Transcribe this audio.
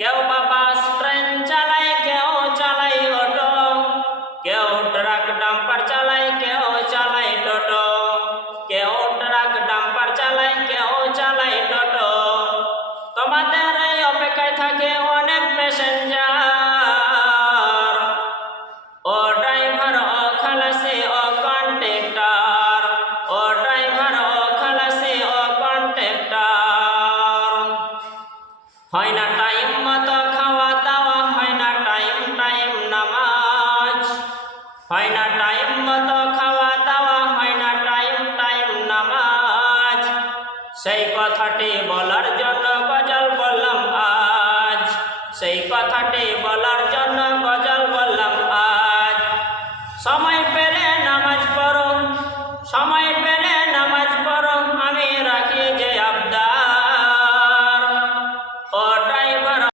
কেউ বা bus train চালায়, কেউ চালায় অটো, কেউ ট্রাক ডাম্পার চালায়, কেউ চালায় টোটো, কেউ ট্রাক ডাম্পার চালায়, কেউ চালায় টোটো। তোমাদের এই অপেক্ষায় থাকে অনেক প্যাসেঞ্জার, ও ড্রাইভার, ও খালাসি, ও কন্ডাক্টর, ও ড্রাইভার, ও খালাসি, ও কন্ডাক্টর। হয় না টাইম মতো খাওয়া দাওয়া, হয় না টাইম টাইম নামাজ, হয় না টাইম মতো খাওয়া দাওয়া, হয় না টাইম টাইম নামাজ। সেই কথাটি বলার জন্য গজল বললাম আজ, সেই কথাটি বলার জন্য গজল বললাম আজ। সময়